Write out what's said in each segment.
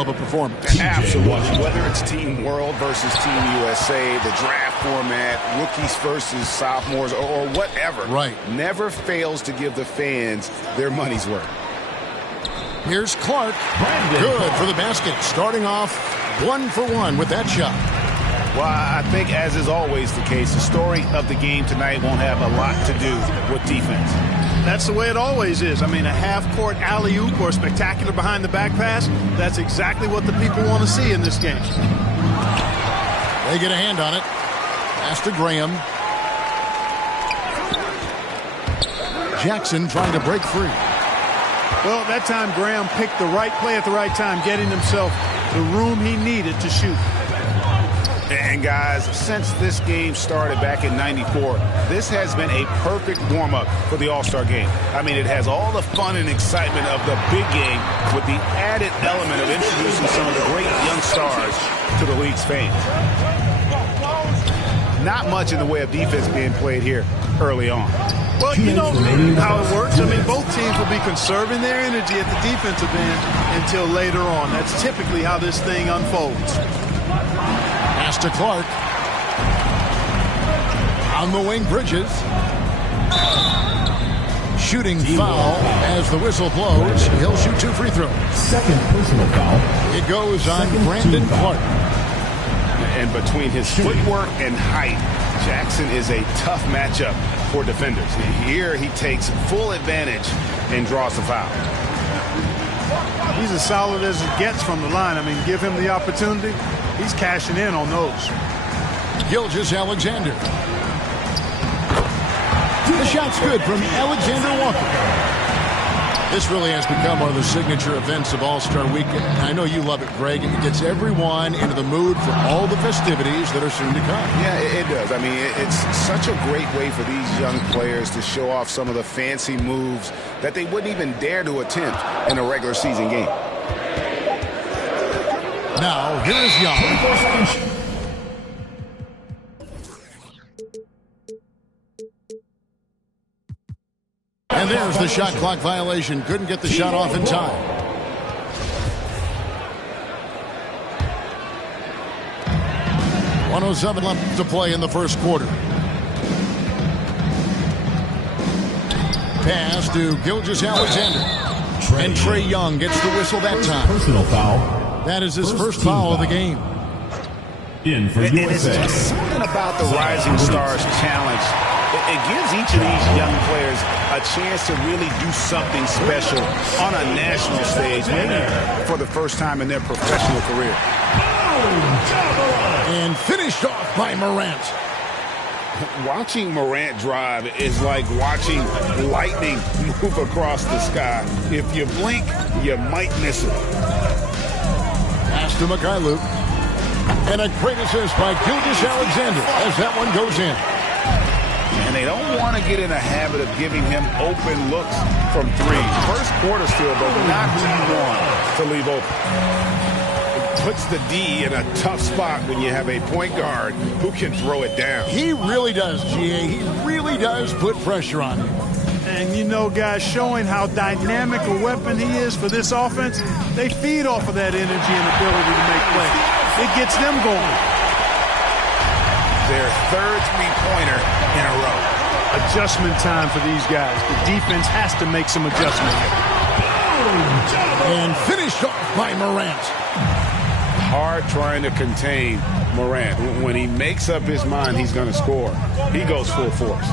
of a performance. Absolutely. Whether it's Team World versus Team USA, the draft format, rookies versus sophomores, or whatever. Right. Never fails to give the fans their money's worth. Here's Clark. Good for the basket. Starting off 1 for 1 with that shot. Well, I think, as is always the case, the story of the game tonight won't have a lot to do with defense. That's the way it always is. I mean, a half-court alley-oop or a spectacular behind-the-back pass, that's exactly what the people want to see in this game. They get a hand on it. Pass to Graham. Jackson trying to break free. Well, that time Graham picked the right play at the right time, getting himself the room he needed to shoot. And guys, since this game started back in '94, this has been a perfect warm-up for the All-Star game. I mean, it has all the fun and excitement of the big game with the added element of introducing some of the great young stars to the league's fans. Not much in the way of defense being played here early on. Well, you know how it works. I mean, both teams will be conserving their energy at the defensive end until later on. That's typically how this thing unfolds. Pass to Clark. On the wing, Bridges. Shooting foul as the whistle blows. He'll shoot 2 free throws. Second personal foul. It goes on Brandon Clark. And between his footwork and height, Jackson is a tough matchup for defenders. Here he takes full advantage and draws the foul. He's as solid as it gets from the line. I mean, give him the opportunity. He's cashing in on those. Gilgeous-Alexander. The shot's good from Alexander Walker. This really has become one of the signature events of All-Star Weekend. I know you love it, Greg. It gets everyone into the mood for all the festivities that are soon to come. Yeah, it does. I mean, it's such a great way for these young players to show off some of the fancy moves that they wouldn't even dare to attempt in a regular season game. Now, here is Young. And there's the shot clock violation. Couldn't get the shot off in time. .107 left to play in the first quarter. Pass to Gilgeous-Alexander. And Trae Young gets the whistle that time. Personal foul. That is his first foul of the game. In for And it's USA. just something about the Rising Stars Challenge. It gives each of these young players a chance to really do something special on a national stage, maybe for the first time in their professional career. And finished off by Morant. Watching Morant drive is like watching lightning move across the sky. If you blink, you might miss it. Pass to Mikhailuk. And a great assist by Gilgeous-Alexander as that one goes in. And they don't want to get in a habit of giving him open looks from three. First quarter still, but not who you want to leave open. It puts the D in a tough spot when you have a point guard who can throw it down. He really does, GA. He really does put pressure on him. And, you know, guys, showing how dynamic a weapon he is for this offense, they feed off of that energy and ability to make plays. It gets them going. Their third three-pointer in a row. Adjustment time for these guys. The defense has to make some adjustments. And finished off by Morant. Hard trying to contain Morant. When he makes up his mind he's going to score, he goes full force.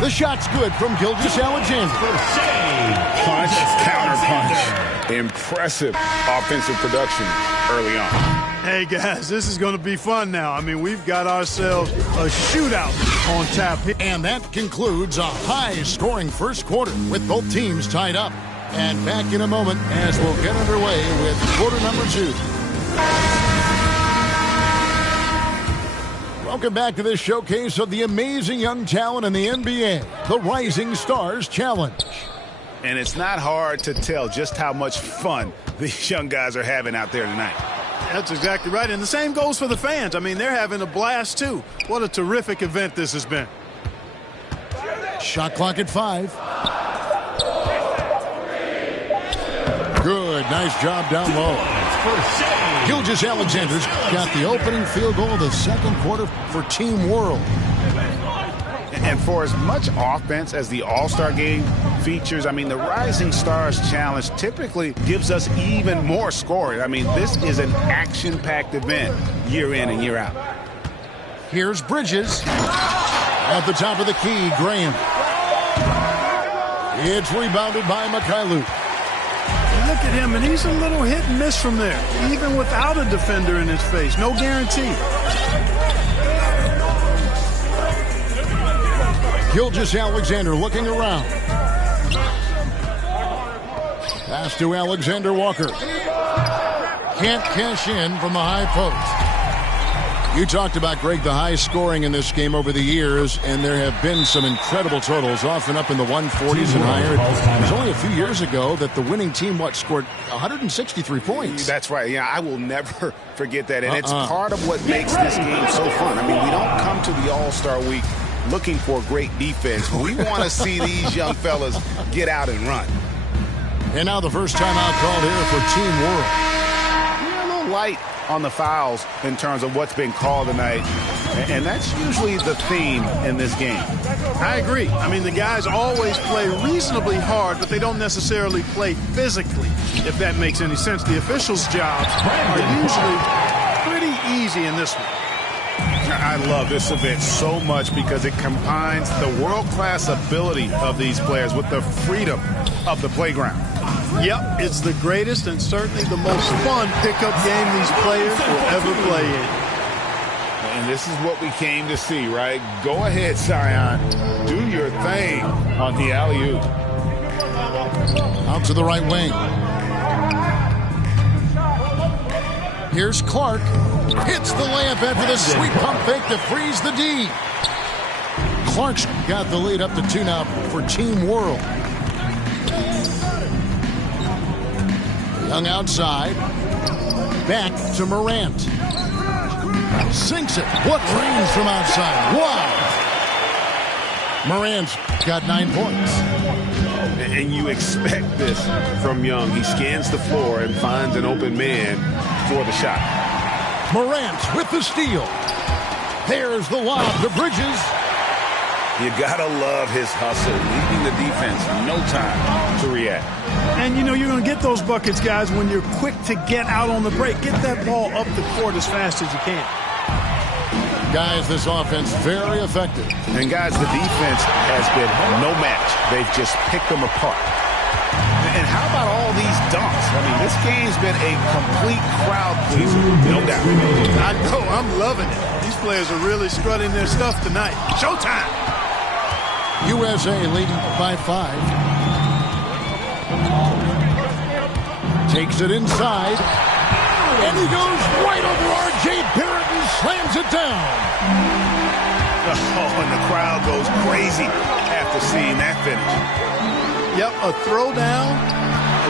The shot's good from Gilgeous-Alexander. Punch, counter punch. Impressive offensive production early on. Hey, guys, this is going to be fun now. I mean, we've got ourselves a shootout on tap here. And that concludes a high-scoring first quarter with both teams tied up. And back in a moment as we'll get underway with quarter number 2. Welcome back to this showcase of the amazing young talent in the NBA, the Rising Stars Challenge. And it's not hard to tell just how much fun these young guys are having out there tonight. That's exactly right. And the same goes for the fans. I mean, they're having a blast, too. What a terrific event this has been. Shot clock at 5. Good, nice job down low. Gilgeous-Alexander's got the opening field goal of the second quarter for Team World. And for as much offense as the All-Star Game features, I mean, the Rising Stars Challenge typically gives us even more scoring. I mean, this is an action-packed event year in and year out. Here's Bridges. At the top of the key, Graham. It's rebounded by Mikhailu. Look at him, and he's a little hit and miss from there, even without a defender in his face. No guarantee. Gilgeous-Alexander looking around. Pass to Alexander Walker. Can't cash in from the high post. You talked about, Greg, the high scoring in this game over the years, and there have been some incredible totals, often up in the 140s and higher. It was only a few years ago that the winning team, scored 163 points. That's right. Yeah, I will never forget that. And it's part of what makes this game so fun. I mean, we don't come to the All-Star Week looking for great defense. We want to see these young fellas get out and run. And now the first timeout called here for Team World. We're a little light on the fouls in terms of what's been called tonight, and that's usually the theme in this game. I agree. I mean, the guys always play reasonably hard, but they don't necessarily play physically, if that makes any sense. The officials' jobs are usually pretty easy in this one. I love this event so much because it combines the world-class ability of these players with the freedom of the playground. Yep, it's the greatest and certainly the most fun pickup game these players will ever play in. And this is what we came to see, right? Go ahead, Sion. Do your thing on the alley-oop. Out to the right wing. Here's Clark. Hits the layup after the sweet pump fake to freeze the D. Clark's got the lead up to 2 now for Team World. Young outside. Back to Morant. Sinks it. What range from outside? Wow. Morant's got 9 points. And you expect this from Young. He scans the floor and finds an open man for the shot. Morant with the steal. There's the lob to Bridges. You gotta love his hustle, leaving the defense no time to react. And you know you're going to get those buckets, guys, when you're quick to get out on the break. Get that ball up the court as fast as you can. Guys, this offense very effective. And guys, the defense has been no match. They've just picked them apart. And how about all these dunks? I mean, this game's been a complete crowd pleaser, no doubt. I know, I'm loving it. These players are really strutting their stuff tonight. Showtime! USA leading by 5. Takes it inside. And he goes right over R.J. Barrett and slams it down. Oh, and the crowd goes crazy after seeing that finish. Yep, a throwdown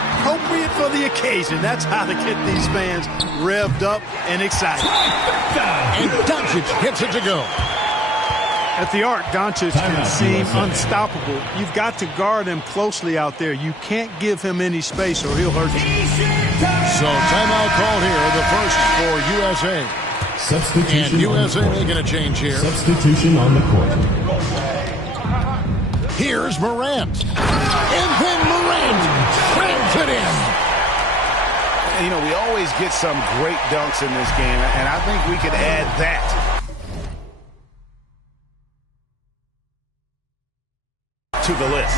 appropriate for the occasion. That's how to get these fans revved up and excited. And Doncic gets it to go. At the arc, Doncic can seem unstoppable. You've got to guard him closely out there. You can't give him any space or he'll hurt you. So timeout called here, the first for USA. Substitution. And USA making a change here. Substitution on the court. Here's Morant. And then Morant slams it in. And, you know, we always get some great dunks in this game, and I think we could add that to the list.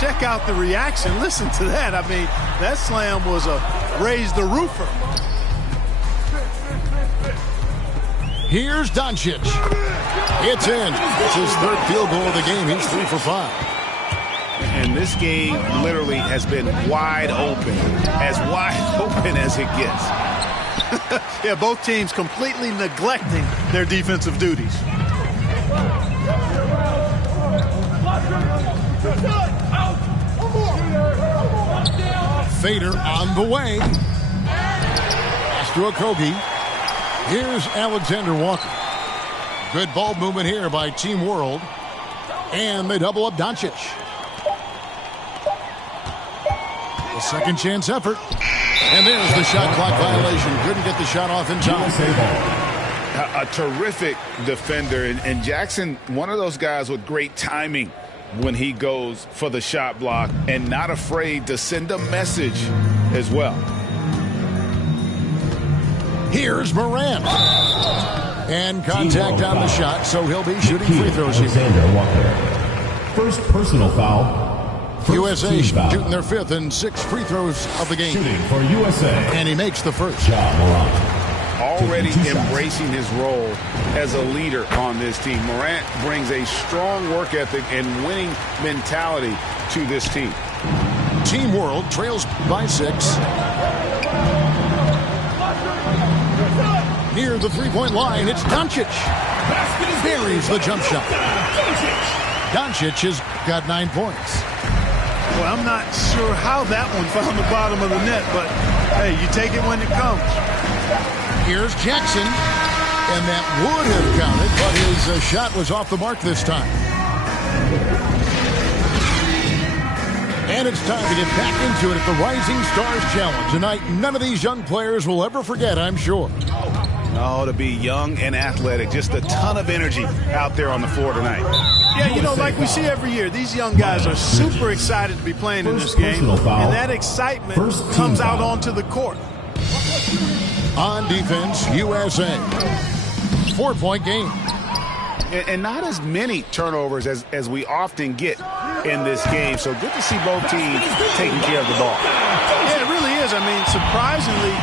Check out the reaction. Listen to that. I mean, that slam was a raise the roofer. Here's Doncic. It's in. It's his 3rd field goal of the game. He's 3 for 5. And this game literally has been wide open as it gets. Yeah, both teams completely neglecting their defensive duties. Fader on the way. Pass to Okogie. Here's Alexander Walker. Good ball movement here by Team World. And they double up Doncic. A second chance effort. And there's the shot clock violation. Couldn't get the shot off in time. A terrific defender. And Jackson, one of those guys with great timing when he goes for the shot block and not afraid to send a message as well. Here's Morant. And contact on the shot, so he'll be shooting free throws here. First personal foul. USA shooting their 5th and 6th free throws of the game. Shooting for USA. And he makes the first. Already embracing his role as a leader on this team. Morant brings a strong work ethic and winning mentality to this team. Team World trails by 6. Near the three-point line, it's Doncic. Buries the jump shot. Doncic has got 9 points. Well, I'm not sure how that one found the bottom of the net, but hey, you take it when it comes. Here's Jackson, and that would have counted, but his shot was off the mark this time. And it's time to get back into it at the Rising Stars Challenge. Tonight, none of these young players will ever forget, I'm sure. Oh, to be young and athletic. Just a ton of energy out there on the floor tonight. Yeah, you know, like we see every year, these young guys are super excited to be playing in this game. And that excitement comes out onto the court. On defense, USA. 4-point game. And not as many turnovers as we often get in this game. So good to see both teams taking care of the ball. Yeah, it really is. I mean, surprisingly,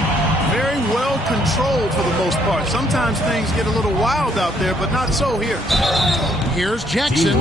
very well controlled for the most part. Sometimes things get a little wild out there, but not so here. Here's Jackson.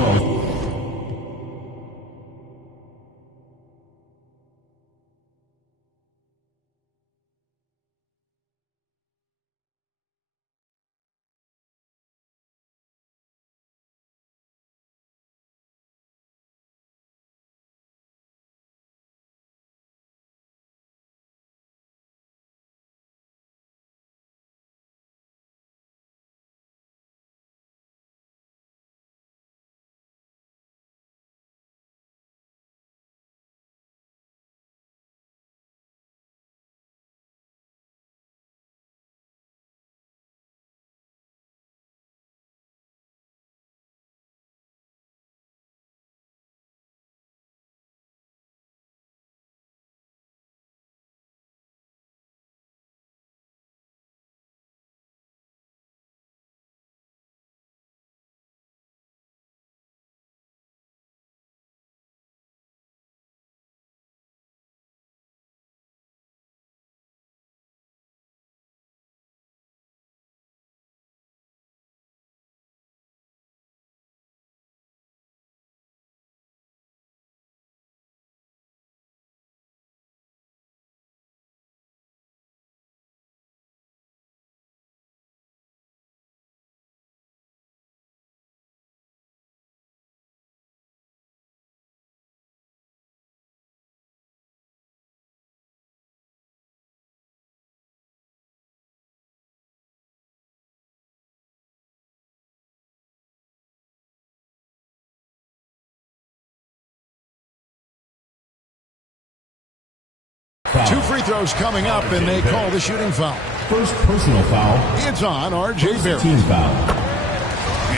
Foul. 2 free throws coming up, and they call the shooting foul. First personal foul. It's on R.J. Barrett. Team foul.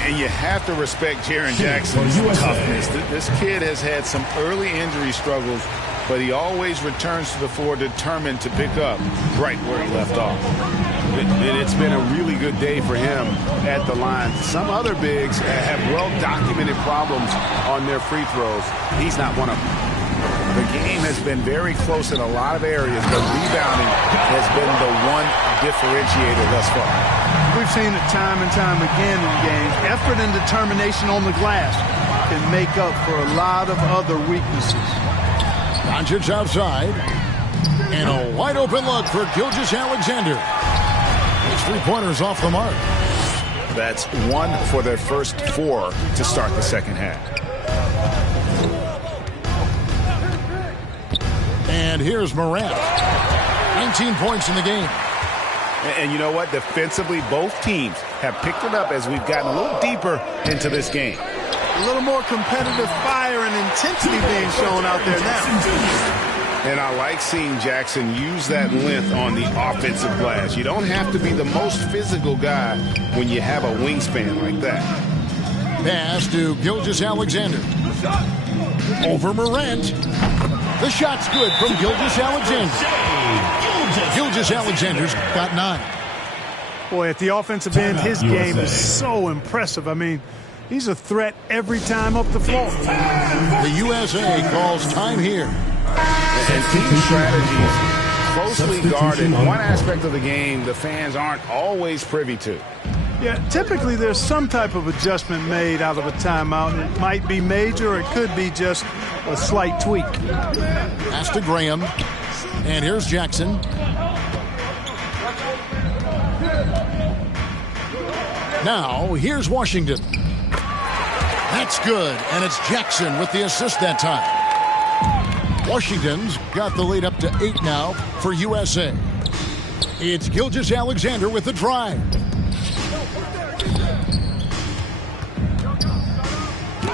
And you have to respect Jaren Jackson's toughness. This kid has had some early injury struggles, but he always returns to the floor determined to pick up right where he left off. It's been a really good day for him at the line. Some other bigs have well-documented problems on their free throws. He's not one of them. The game has been very close in a lot of areas, but rebounding has been the one differentiator thus far. We've seen it time and time again in games. Effort and determination on the glass can make up for a lot of other weaknesses. Doncic outside. And a wide open look for Gilgeous-Alexander. His three-pointers off the mark. That's 1 for their first 4 to start the second half. And here's Morant. 19 points in the game. And you know what? Defensively, both teams have picked it up as we've gotten a little deeper into this game. A little more competitive fire and intensity being shown out there now. And I like seeing Jackson use that length on the offensive glass. You don't have to be the most physical guy when you have a wingspan like that. Pass to Gilgeous-Alexander. Over Morant. The shot's good from Gilgeous-Alexander. Gilgeous-Alexander's got 9. Boy, at the offensive end, his game is so impressive. I mean, he's a threat every time up the floor. The USA calls time here. And team strategies closely guarded. One aspect of the game the fans aren't always privy to. Yeah, typically there's some type of adjustment made out of a timeout. It might be major, or it could be just a slight tweak. Pass to Graham. And here's Jackson. Now, here's Washington. That's good, and it's Jackson with the assist that time. Washington's got the lead up to 8 now for USA. It's Gilgeous-Alexander with the drive.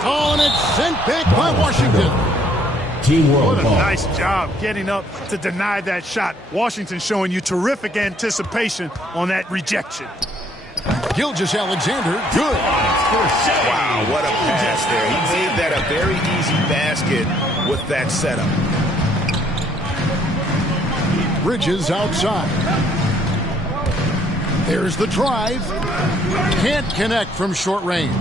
Oh, and it's sent back by Washington. Team World What a ball. nice job getting up to deny that shot. Washington showing you terrific anticipation on that rejection. Gilgeous-Alexander, good. Wow, what a pass there. He made that a very easy basket with that setup. Bridges outside. There's the drive. Can't connect from short range.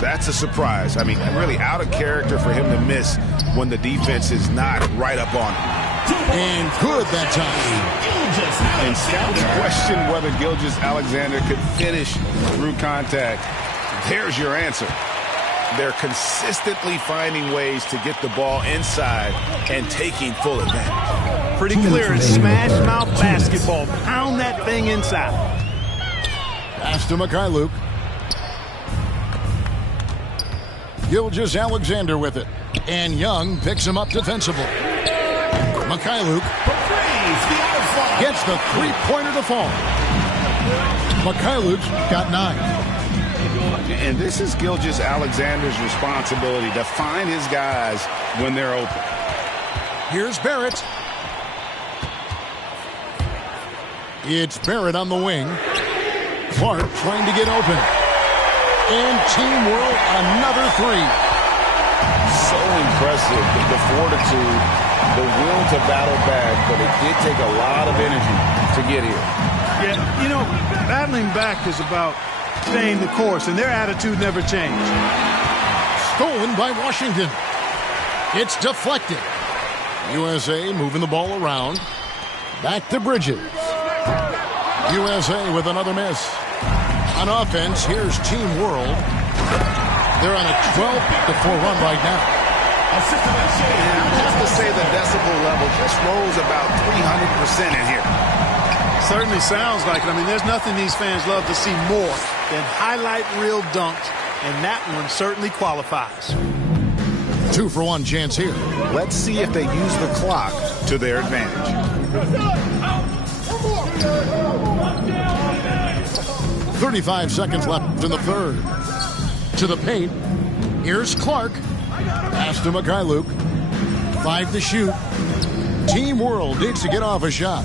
That's a surprise. I mean, really out of character for him to miss when the defense is not right up on him. And good that time. And scouts question whether Gilgeous-Alexander could finish through contact. There's your answer. They're consistently finding ways to get the ball inside and taking full advantage. Pretty clear. It's smash mouth basketball. Pound that thing inside. Pass to Mikhailuk. Gilgeous-Alexander with it. And Young picks him up defensively. Mikhailuk gets the three-pointer to fall. Mikhailuk's got 9. And this is Gilgeous-Alexander's responsibility to find his guys when they're open. Here's Barrett. It's Barrett on the wing. Clark trying to get open. And Team World another 3. So impressive, the fortitude, the will to battle back, but it did take a lot of energy to get here. Yeah, you know, battling back is about staying the course, and their attitude never changed. Stolen by Washington. It's deflected. USA moving the ball around. Back to Bridges. USA with another miss. On offense, here's Team World. They're on a 12-4 run right now. I have to say the decibel level just rose about 300% in here. Certainly sounds like it. I mean, there's nothing these fans love to see more than highlight reel dunks, and that one certainly qualifies. 2-for-1 chance here. Let's see if they use the clock to their advantage. 35 seconds left in the third. To the paint. Here's Clark. Pass to Mikhailuk. 5 to shoot. Team World needs to get off a shot.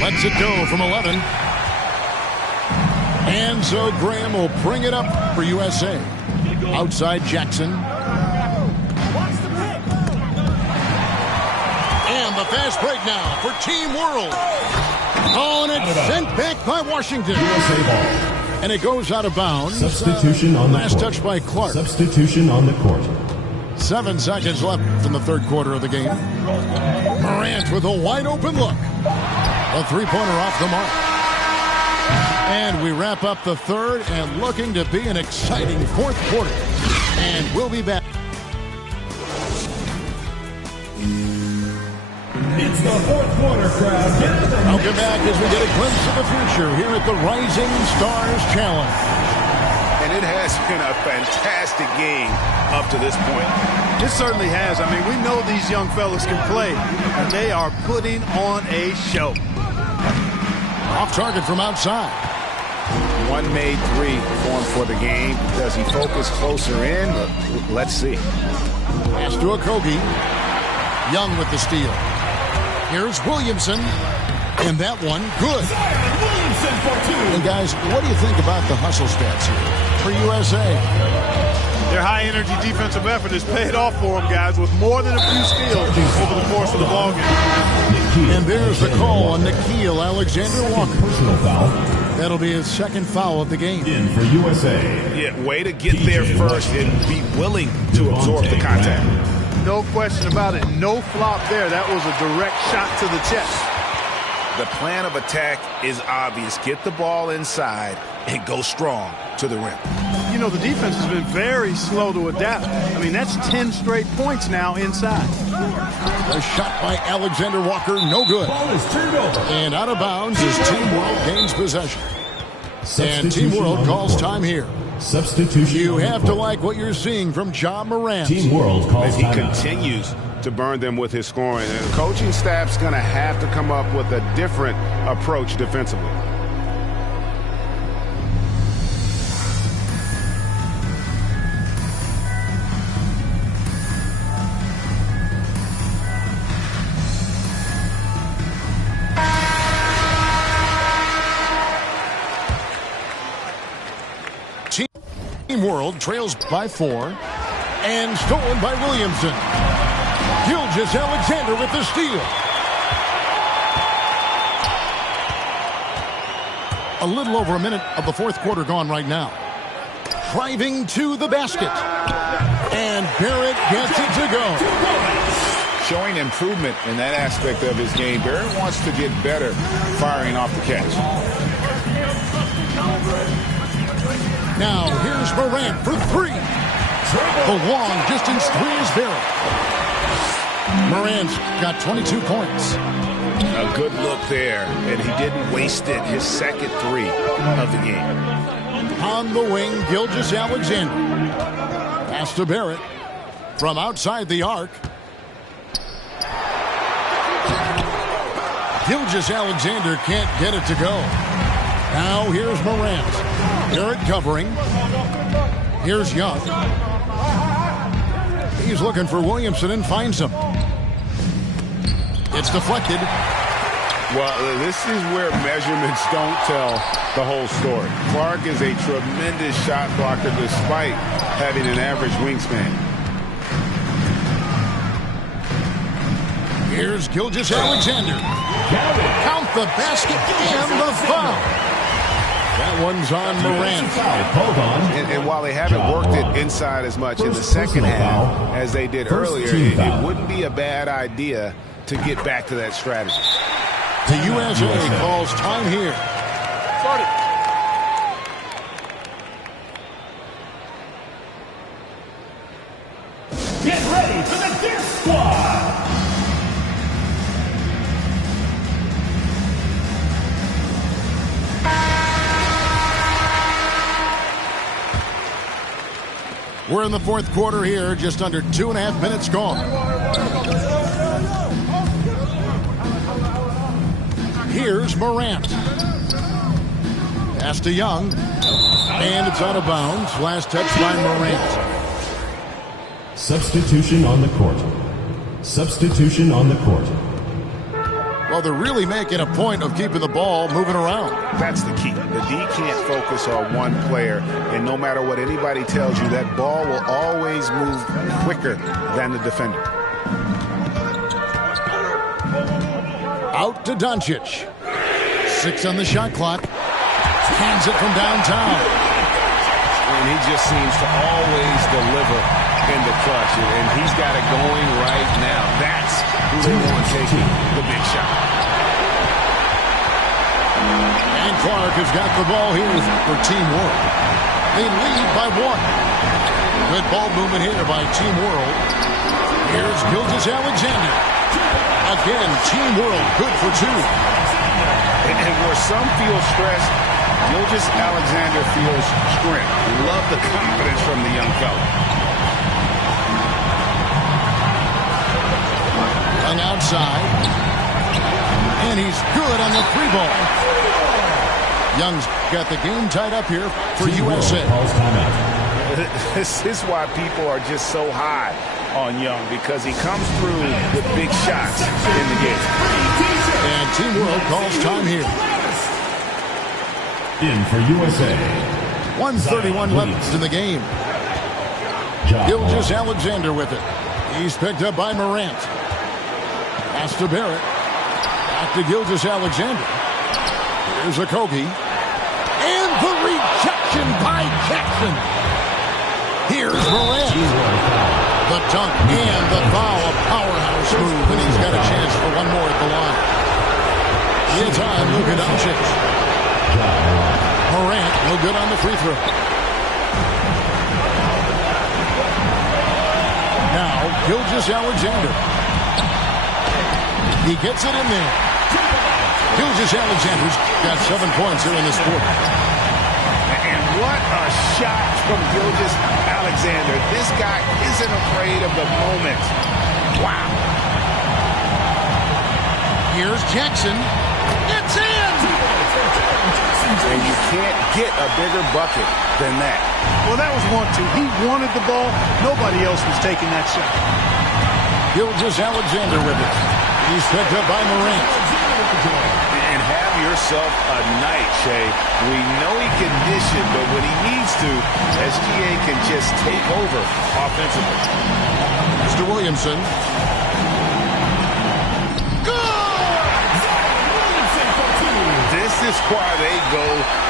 Lets it go from 11. And so Graham will bring it up for USA. Outside Jackson. And the fast break now for Team World. Oh, and it's sent back by Washington. USA ball. And it goes out of bounds. Substitution on the Last court. touch by Clark. Substitution on the court. 7 seconds left in the third quarter of the game. Morant with a wide open look. A three-pointer off the mark. And we wrap up the third and looking to be an exciting fourth quarter. And we'll be back. It's the fourth quarter crowd. Welcome back as we get a glimpse of the future here at the Rising Stars Challenge. And it has been a fantastic game up to this point. It certainly has. I mean, we know these young fellas can play, and they are putting on a show. Off target from outside. One made 3 formed for the game. Does he focus closer in? Let's see. Pass to Okogie. Young with the steal. Here's Williamson. And that one, good. And guys, what do you think about the hustle stats here for USA? Their high-energy defensive effort has paid off for them, guys, with more than a few steals over the course of the ballgame. And there's the call on Nickeil Alexander-Walker. Personal foul. That'll be his second foul of the game. In for USA. Yeah, way to get there first and be willing to absorb the contact. No question about it. No flop there. That was a direct shot to the chest. The plan of attack is obvious. Get the ball inside and go strong to the rim. You know, the defense has been very slow to adapt. I mean, that's 10 straight points now inside. A shot by Alexander Walker, no good. Ball is turned over. And out of bounds as Team World gains possession. And Team World calls time here. Substitution. You have to like what you're seeing from John Morant. Team World calls He timeout. continues to burn them with his scoring. And the coaching staff's going to have to come up with a different approach defensively. Team World trails by 4 and stolen by Williamson. Gilgeous Alexander with the steal. A little over a minute of the fourth quarter gone right now. Driving to the basket. And Barrett gets it to go. Showing improvement in that aspect of his game. Barrett wants to get better firing off the catch. Now here's Morant for 3. The long distance 3 is Barrett. Morant's got 22 points. A good look there, and he didn't waste it. His second 3 of the game. On the wing, Gilgeous Alexander. Pass to Barrett from outside the arc. Gilgeous Alexander can't get it to go. Now here's Morant. Barrett covering. Here's Young. He's looking for Williamson and finds him. It's deflected. Well, this is where measurements don't tell the whole story. Clark is a tremendous shot blocker despite having an average wingspan. Here's Gilgeous Alexander. Count the basket and the foul. That one's on Morant. And while they haven't worked it inside as much in the second half as they did earlier, it wouldn't be a bad idea to get back to that strategy. The USA calls time here. Get ready for the Dance Squad. We're in the fourth quarter here, just under 2.5 minutes gone. Here's Morant. Pass to Young. And it's out of bounds. Last touch by Morant. Substitution on the court. Substitution on the court. Well, they're really making a point of keeping the ball moving around. That's the key. The D can't focus on one player, and no matter what anybody tells you, that ball will always move quicker than the defender. Out to Doncic. 6 on the shot clock. Hands it from downtown. And he just seems to always deliver in the clutch, and he's got it going right now. That's who they want taking the big shot. And Clark has got the ball here for Team World. They lead by 1. Good ball movement here by Team World. Here's Gilgeous Alexander. Again, Team World good for 2. And where some feel stressed, Gilgeous Alexander feels strength. Love the confidence from the young fella. Young outside. And he's good on the 3 ball. Young's got the game tied up here for USA. This is why people are just so high on Young because he comes through with big shots in the game. And Team World calls time here. In for USA. 1:31 left in the game. Gilgeous Alexander with it. He's picked up by Morant. Pass to Barrett. Back to Gilgeous Alexander. Here's Okogie. And the rejection by Jackson. Here's Morant. The dunk and the foul. A powerhouse move, and he's got a chance for one more at the line. It's on Luka Doncic. Morant no good on the free throw. Now, Gilgeous Alexander. He gets it in there. Gilgeous Alexander's got 7 points here in this quarter. And what a shot from Gilgeous Alexander. This guy isn't afraid of the moment. Wow. Here's Jackson. It's in! And you can't get a bigger bucket than that. Well, that was 1-2. He wanted the ball. Nobody else was taking that shot. Gilgeous Alexander with it. He's picked up by Morant. And have yourself a night, Shea. We know he can dish it, but when he needs to, SGA can just take over offensively. Mr. Williamson. This is why they go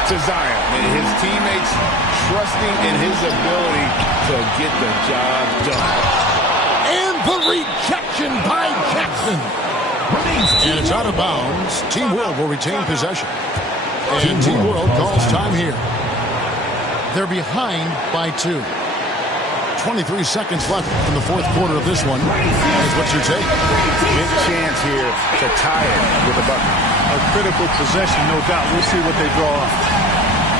to Zion. And his teammates trusting in his ability to get the job done. And the rejection by Jackson. And it's out of bounds. Team World will retain possession. And Team World calls time here. They're behind by 2. 23 seconds left in the fourth quarter of this one. That's what you take. Big chance here to tie it with a bucket. A critical possession, no doubt. We'll see what they draw up.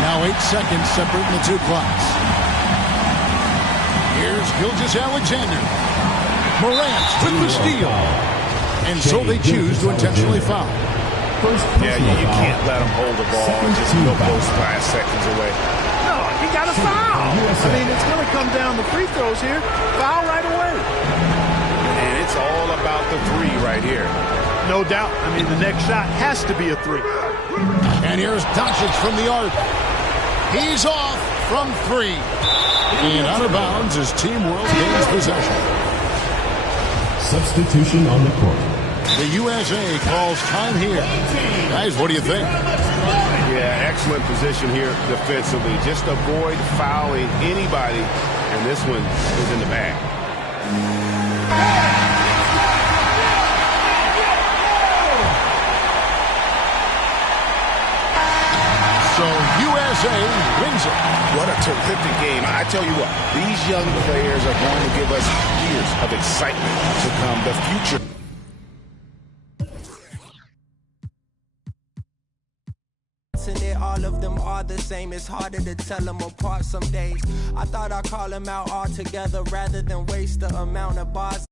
Now 8 seconds separating the two clocks. Here's Gilgeous Alexander. Morant with the steal. And so they choose to intentionally foul. Yeah, you can't let them hold the ball and just milk those 5 seconds away. No, he got a foul. I mean, it's going to come down to free throws here. Foul right away. And it's all about the 3 right here. No doubt. I mean, the next shot has to be a 3. And here's Doncic from the arc. He's off from 3. And out of bounds as Team World gains possession. Substitution on the court. The USA calls time here. Guys, what do you think? Yeah, excellent position here defensively. Just avoid fouling anybody, and this one is in the bag. So USA wins it. What a terrific game. I tell you what, these young players are going to give us years of excitement to come. The future. All of them are the same. It's harder to tell them apart some days. I thought I'd call them out all together rather than waste the amount of bars.